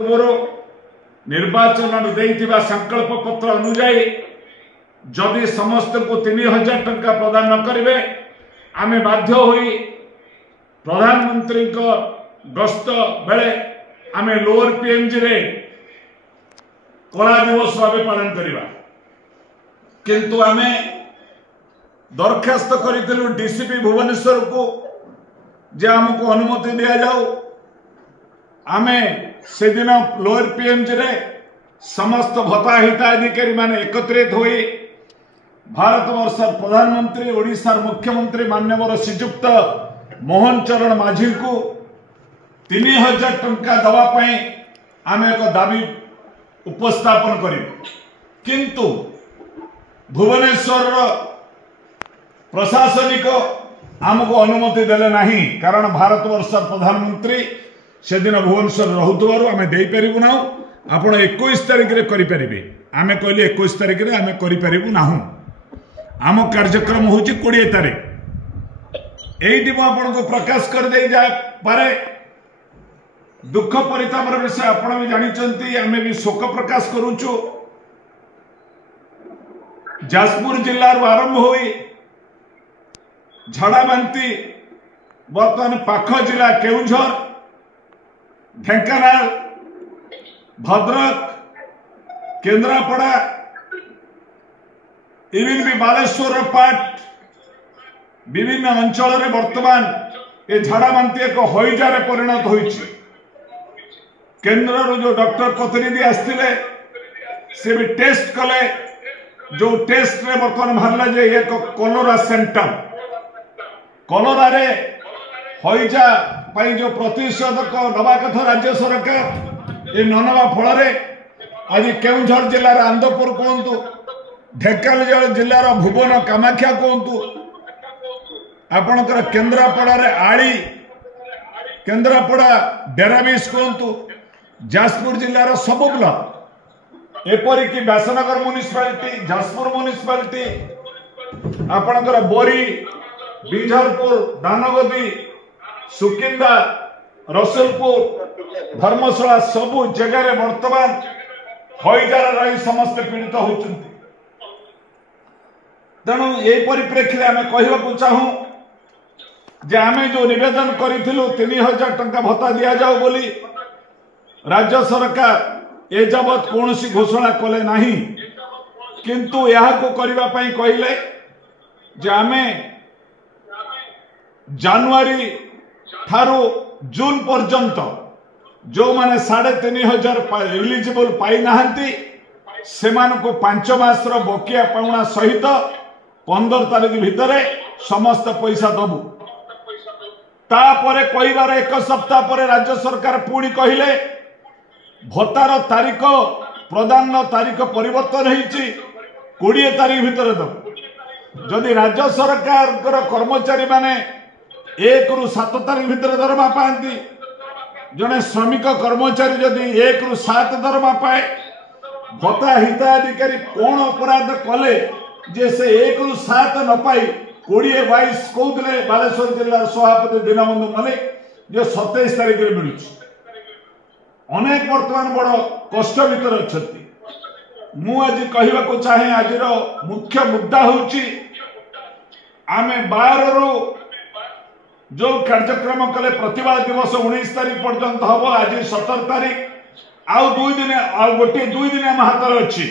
मोर निर्वाचन देइथिबा संकल्प पत्र अनुसार जदि समस्त को 3000 टंका प्रदान न करिवे आमे बाध्य होई प्रधानमंत्री को गस्त बेले आमे लोअर पीएमजी रे कला दिवस भाव पालन करिबा किंतु आमे दरखास्त करितलु डीसीपी भुवनेश्वर को जे हमको अनुमति दिया जाऊ आमे से दिन लोअर पीएमजी रे समस्त भत्ता हिताधिकारी माने एकत्रित होई भारत वर्ष प्रधानमंत्री ओडिशा मुख्यमंत्री मान्यवर श्रीजुक्त मोहन चरण माझी को 3000 टंका दवा पई आमे एक दाबी उपस्थापन करिब किंतु भुवनेश्वर प्रशासनिक आमको अनुमति देले नहीं कारण भारत वर्ष प्रधानमंत्री से दिन भुवनेश्वर रहुतबारु आमे देई परिबु ना आपण 21 तारिख रे करि परिबे आमे कहली 21 तारिख रे आमे करि परिबु नाहु आम कार्यक्रम होची 20 तारिख एइटी मो आपण को प्रकाश कर दे जाय पारे दुख परितापर विषय आपण भी जानिचंती आमे भी शोक प्रकाश करूछु जाजपुर जिल्ला रो आरंभ होई झाड़ा बांती बर्तमान पाख जिला केउझर ढेंकानाल भद्रक केन्द्रापड़ा इवन भी बालेश्वर पाट विभिन्न अंचल रे वर्तमान ए झाड़ा बांती एक हईजा परिणत होइछि केन्द्र जो डॉक्टर प्रतिनिधि आसथिले से भी टेस्ट कले जो टेस्ट रे वर्तमान बाहरला जे एक कोलोरा सेंटर कोलोरा रे हईजा पाई जो प्रतिषेधक नवा कथा राज्य सरकार ये नवा फल आज केउझर जिलार आंदपुर कहतु ढेंकानाल जिलार भुवन कामाख्या कहतु आपणकर केन्द्रापड़ा आड़ी केन्द्रापड़ा डेराबिस कहतु जाजपुर जिलार सब ब्लॉक एपरिक व्यासनगर म्युनिसिपालिटी जाजपुर म्युनिसिपालिटी आपणकर बोरी बिझरपुर दानगदी सुकिंदा रसुलपुर धर्मशाला सबु जगह वर्तमान हईजार रही समस्त पीड़ित होती तेणु यही परिप्रेक्षी आम कहवाक चाहूँ जे आमे जो निवेदन करूँ 3000 टंका भत्ता दि जाऊ बोली राज्य सरकार ए जबत कौन घोषणा कले नहीं किंतु यह कहले जे आमे जानुआरी ठारू जून पर्यंत जो माने 3500 इलिजिबल पाई नाहंती सेमान को 5 मास बकिया पाउना सहित 15 तारीख भितर समस्त पैसा दबु तापरे कहिबार 1 सप्ताह पर राज्य सरकार पुणी कहले भत्तार तारीख प्रदान तारीख परिवर्तन होईची 20 तारीख भितर दबु जदि राज्य सरकार कर्मचारी माने 1 रु 7 तारीख भितर दरमा पाती जड़े श्रमिक कर्मचारी जदि 1 रु 7 दरमा पाए भत्ता हिताधिकारी कौन अपराध कले जे से 1 रु 7 न पाई 20-22 कहते बालेश्वर जिलार सभापति दीनबंधु मल्लिक जो 27 तारीख में मिलूँ अनेक वर्तमान बड़ कष्ट भितर अच्छा मु आज कहवाक चाहे आज मुख्य मुद्दा हूँ आमे 12 रु जो कार्यक्रम कले प्रतिवाद दिवस 19 तारीख पर्यंत हम आज 17 तारीख आउ 2 दिन गोटे 2 दिन आम हाथ अच्छी